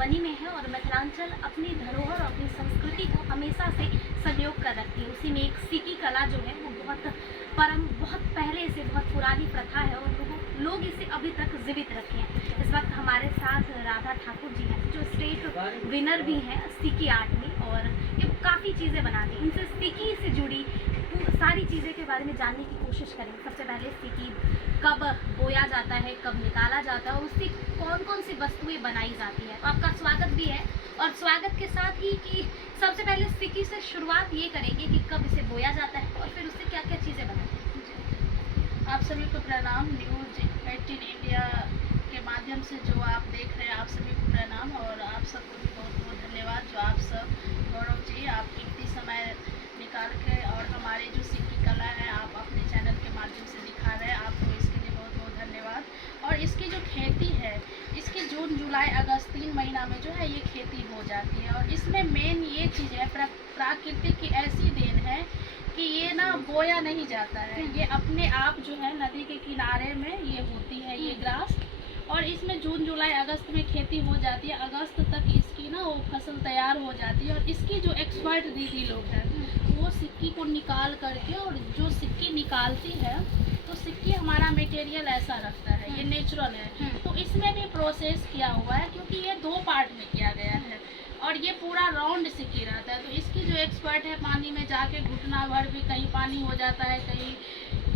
मधुबनी में है और मिथिलांचल अपनी धरोहर और अपनी संस्कृति को हमेशा से संजोग कर रखती है। उसी में एक सिक्की कला जो है वो बहुत पहले से बहुत पुरानी प्रथा है और लोग इसे अभी तक जीवित रखे हैं। इस वक्त हमारे साथ राधा ठाकुर जी हैं जो स्टेट विनर भी हैं सिक्की आर्ट में और ये काफ़ी चीज़ें बनाती हैं। इनसे सिक्की से जुड़ी सारी चीज़ें के बारे में जानने की कोशिश करेंगे। सबसे पहले सिक्की कब बोया जाता है, कब निकाला जाता है और उससे कौन कौन सी वस्तुएं बनाई जाती है। तो आपका स्वागत भी है और स्वागत के साथ ही कि सबसे पहले सिक्की से शुरुआत ये करेंगे कि कब इसे बोया जाता है और फिर उससे क्या क्या चीज़ें बनाते हैं। आप सभी को प्रणाम। न्यूज़ 18 इंडिया के माध्यम से जो आप देख रहे हैं आप सभी को प्रणाम और आप सबको भी बहुत बहुत धन्यवाद। जो आप सब गौरव जी आप कीमती समय निकाल के और हमारे जो सिक्की कला है आप अपने चैनल के माध्यम से दिखा रहे हैं, आपको इसके लिए बहुत बहुत धन्यवाद। और इसकी जो खेती है इसकी जून जुलाई अगस्त 3 महीना में जो है ये खेती हो जाती है और इसमें मेन ये चीज़ है प्राकृतिक की ऐसी देन है कि ये ना बोया नहीं जाता है, ये अपने आप जो है नदी के किनारे में ये होती है ये ग्रास और इसमें जून जुलाई अगस्त में खेती हो जाती है। अगस्त तक इसकी ना वो फसल तैयार हो जाती है और इसकी जो एक्सपर्ट दीदी लोग हैं वो सिक्की को निकाल करके और जो सिक्की निकालती है तो सिक्की हमारा मटेरियल ऐसा रखता है, ये नेचुरल है। तो इसमें भी प्रोसेस किया हुआ है क्योंकि ये 2 पार्ट में किया गया है और ये पूरा राउंड सिक्की रहता है। तो इसकी जो एक्सपर्ट है पानी में जाके घुटना भर भी कहीं पानी हो जाता है, कहीं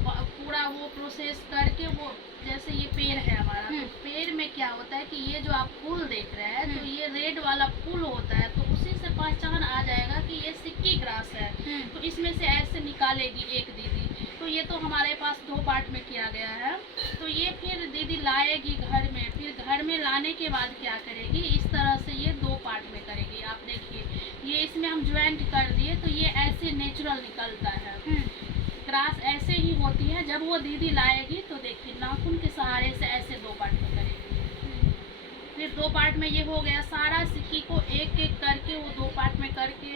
पूरा वो प्रोसेस करके वो जैसे ये पेड़ है हमारा तो पेड़ में क्या होता है कि ये जो आप फूल देख रहे हैं तो ये रेड वाला फूल होता है तो उसी से पहचान आ जाएगा कि ये सिक्की ग्रास है। तो इसमें से ऐसे निकालेगी एक दीदी। तो ये तो हमारे पास 2 पार्ट में किया गया है। तो ये फिर दीदी लाएगी घर में, फिर घर में लाने के बाद क्या करेगी इस तरह से ये 2 पार्ट में करेगी। आप देखिए ये इसमें हम ज्वाइंट कर दिए तो ये ऐसे नेचुरल निकलता है। ग्रास ऐसे ही होती है। जब वो दीदी लाएगी तो देखिए नाखून के सहारे से ऐसे 2 पार्ट में करेगी। फिर 2 पार्ट में ये हो गया। सारा सिक्की को एक एक करके वो 2 पार्ट में करके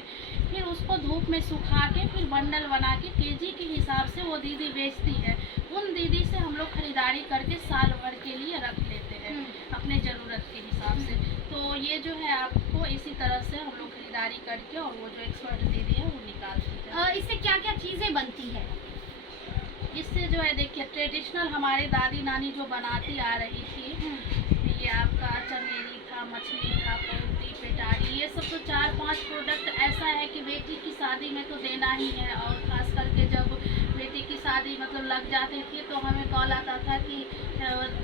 फिर उसको धूप में सुखा के फिर बंडल बना के केजी के हिसाब से वो दीदी बेचती है। उन दीदी से हम लोग खरीदारी करके साल भर के लिए रख लेते हैं अपने ज़रूरत के हिसाब से। तो ये जो है आपको इसी तरह से हम लोग खरीदारी करके और वो जो एक्सपर्ट दीदी है वो निकालती है। इससे क्या क्या चीज़ें बनती है? इससे जो है देखिए ट्रेडिशनल हमारे दादी नानी जो बनाती आ रही थी ये आपका चमेली था, मछली था, पोल्ट्री, पेटारी, ये सब तो 4-5 प्रोडक्ट ऐसा है कि बेटी की शादी में तो देना ही है। और ख़ास करके जब बेटी की शादी मतलब लग जाती थी तो हमें कॉल आता था कि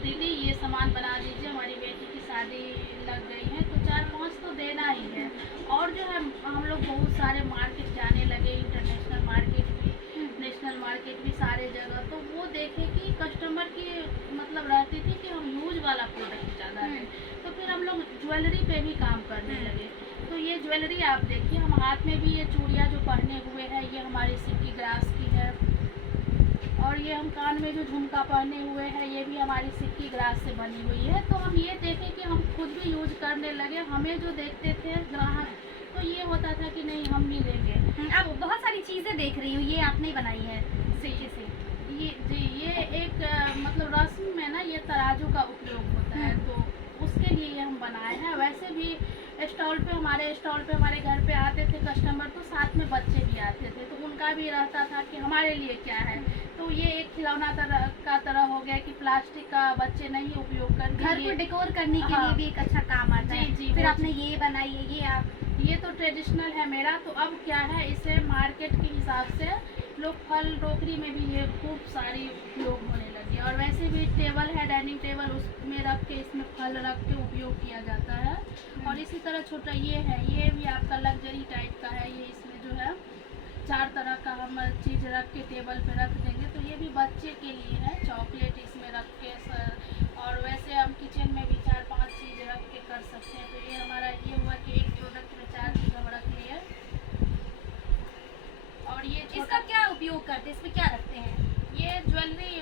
दीदी ये सामान बना दीजिए हमारी बेटी की शादी लग गई है। तो 4-5 तो देना ही है। और जो है हम लोग बहुत सारे मार्केट जाने लगे, इंटरनेशनल मार्केट भी, नेशनल मार्केट भी, सारे जगह। तो वो देखे कि कस्टमर की मतलब रहती थी कि हम यूज वाला प्रोडक्ट ज़्यादा है तो फिर हम लोग ज्वेलरी पे भी काम करने लगे। तो ये ज्वेलरी आप देखिए हम हाथ में भी ये चूड़ियाँ जो पहने हुए हैं ये हमारी सिक्की ग्रास की है और ये हम कान में जो झुमका पहने हुए हैं ये भी हमारी सिक्की ग्रास से बनी हुई है। तो हम ये देखें कि हम खुद भी यूज करने लगे। हमें जो देखते थे ग्राहक तो ये होता था कि नहीं हम भी लेंगे। अब बहुत सारी चीज़ें देख रही हूँ ये आपने बनाई है सिक्के से। ये एक मतलब रस्म में ना ये तराजू का उपयोग होता है तो उसके लिए ये हम बनाए हैं। वैसे भी स्टॉल पे हमारे घर पे आते थे कस्टमर तो साथ में बच्चे भी आते थे तो उनका भी रहता था कि हमारे लिए क्या है। तो ये एक खिलौना तरह हो गया कि प्लास्टिक का बच्चे नहीं उपयोग करके घर को डेकोर करने के लिए भी एक अच्छा काम आता है। जी फिर आपने ये बनाई है ये तो ट्रेडिशनल है मेरा। तो अब क्या है इसे मार्केट के हिसाब से लोग फल टोकरी में भी ये खूब सारी उपयोग होने लगी और वैसे भी टेबल है डाइनिंग टेबल उसमें रख के इसमें फल रख के उपयोग किया जाता है। और इसी तरह छोटा ये है ये भी आपका लग्जरी टाइप का है। ये इसमें जो है 4 तरह का हम चीज़ रख के टेबल पे रख देंगे तो ये भी बच्चे के लिए है। चॉकलेट इसमें रख के और वैसे हम किचन में भी 4-5 चीज़ रख के कर सकते हैं। तो ये हमारा ये हुआ कि एक प्रोडक्ट में 4 चीज़ हम रख लिए। और ये इसका क्या उपयोग करते हैं, इसमें क्या रखते हैं? ये ज्वेलरी